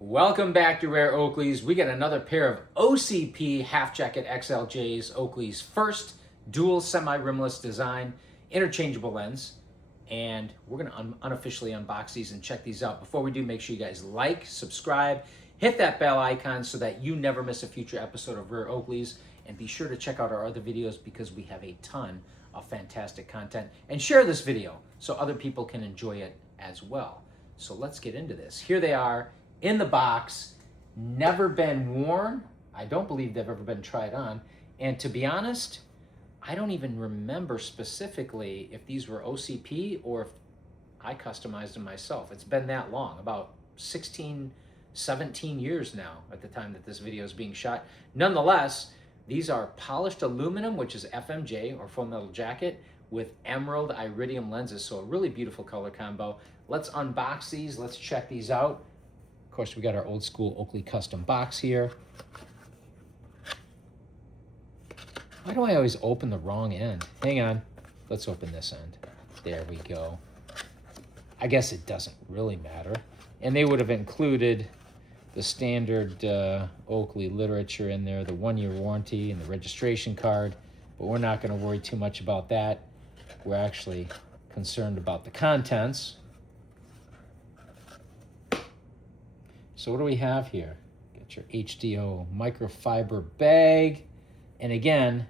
Welcome back to Rare Oakleys. We got another pair of OCP half jacket XLJs, Oakley's first dual semi-rimless design, interchangeable lens. And we're gonna unofficially unbox these and check these out. Before we do, make sure you guys like, subscribe, hit that bell icon so that you never miss a future episode of Rare Oakleys. And be sure to check out our other videos because we have a ton of fantastic content. And share this video so other people can enjoy it as well. So let's get into this. Here they are in the box, never been worn. I don't believe they've ever been tried on. And to be honest, I don't even remember specifically if these were OCP or if I customized them myself. It's been that long, about 16, 17 years now at the time that this video is being shot. Nonetheless, these are polished aluminum, which is FMJ or full metal jacket, with emerald iridium lenses. So a really beautiful color combo. Let's unbox these. Let's check these out. Of course, we got our old school Oakley custom box here. Why do I always open the wrong end? Hang on. Let's open this end. There we go. I guess it doesn't really matter. And they would have included the standard Oakley literature in there, the 1-year warranty and the registration card. But we're not going to worry too much about that. We're actually concerned about the contents. So what do we have here? Get your HDO microfiber bag. And again,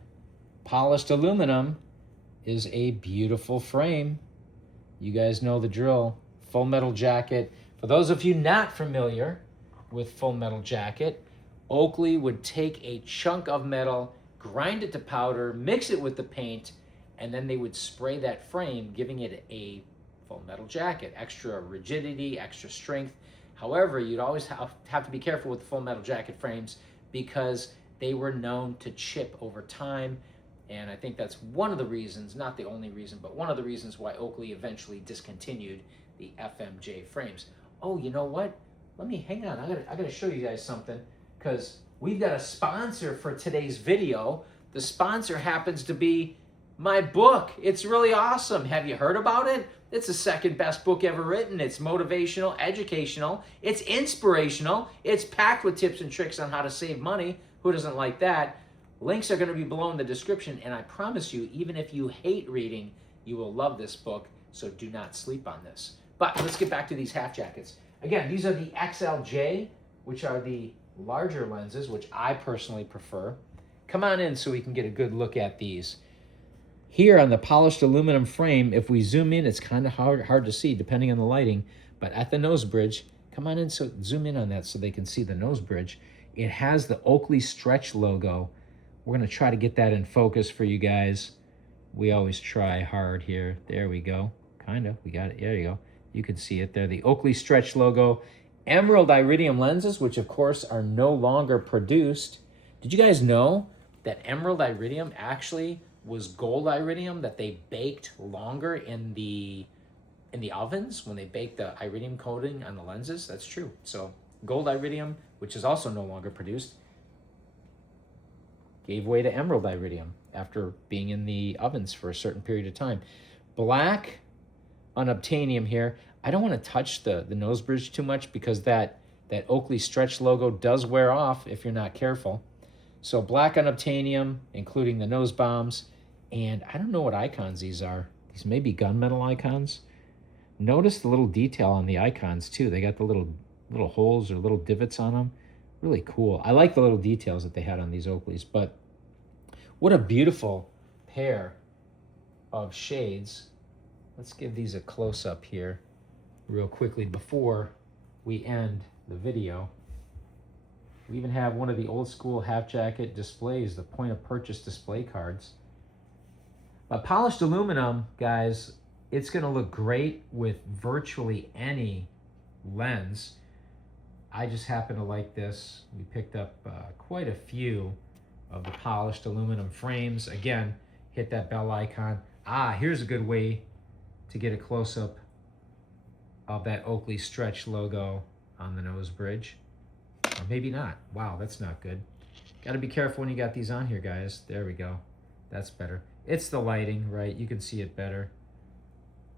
polished aluminum is a beautiful frame. You guys know the drill. Full metal jacket. For those of you not familiar with full metal jacket, Oakley would take a chunk of metal, grind it to powder, mix it with the paint, and then they would spray that frame, giving it a full metal jacket. Extra rigidity, extra strength. However, you'd always have to be careful with the full metal jacket frames because they were known to chip over time. And I think that's one of the reasons, not the only reason, but one of the reasons why Oakley eventually discontinued the FMJ frames. Oh, you know what? Hang on. I gotta show you guys something because we've got a sponsor for today's video. The sponsor happens to be my book. It's really awesome. Have you heard about it? It's the second best book ever written. It's motivational, educational, it's inspirational, it's packed with tips and tricks on how to save money. Who doesn't like that? Links are going to be below in the description, and I promise you, even if you hate reading, you will love this book, so do not sleep on this. But let's get back to these half jackets. Again, these are the XLJ, which are the larger lenses, which I personally prefer. Come on in so we can get a good look at these. Here on the polished aluminum frame, if we zoom in, it's kind of hard to see depending on the lighting, but at the nose bridge, come on in, so zoom in on that so they can see the nose bridge. It has the Oakley stretch logo. We're going to try to get that in focus for you guys. We always try hard here. There we go. Kind of. We got it. There you go. You can see it there. The Oakley stretch logo. Emerald iridium lenses, which of course are no longer produced. Did you guys know that emerald iridium actually was gold iridium that they baked longer in the ovens when they baked the iridium coating on the lenses? That's true. So gold iridium, which is also no longer produced, gave way to emerald iridium after being in the ovens for a certain period of time. Black unobtainium here. I don't want to touch the nose bridge too much because that Oakley stretch logo does wear off if you're not careful. So black unobtainium, including the nose bombs. And I don't know what icons these are. These may be gunmetal icons. Notice the little detail on the icons too. They got the little holes or little divots on them. Really cool. I like the little details that they had on these Oakleys. But what a beautiful pair of shades. Let's give these a close-up here real quickly before we end the video. We even have one of the old school half jacket displays, the point of purchase display cards. Polished aluminum, guys, it's going to look great with virtually any lens. I just happen to like this. We picked up quite a few of the polished aluminum frames. Again, hit that bell icon. Here's a good way to get a close-up of that Oakley stretch logo on the nose bridge. Or maybe not. Wow, that's not good. Got to be careful when you got these on here, guys. There we go. That's better. It's the lighting, right? You can see it better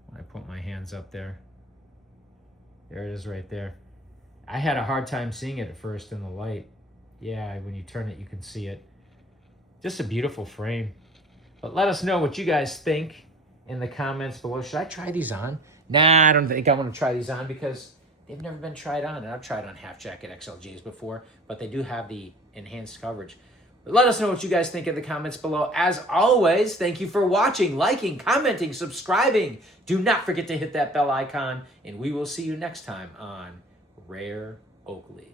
when I put my hands up there. There it is right there. I had a hard time seeing it at first in the light. Yeah, when you turn it, you can see it. Just a beautiful frame. But let us know what you guys think in the comments below. Should I try these on? Nah, I don't think I want to try these on because they've never been tried on. And I've tried on half jacket XLJs before, but they do have the enhanced coverage. But let us know what you guys think in the comments below. As always, thank you for watching, liking, commenting, subscribing. Do not forget to hit that bell icon, and we will see you next time on Rare Oakley.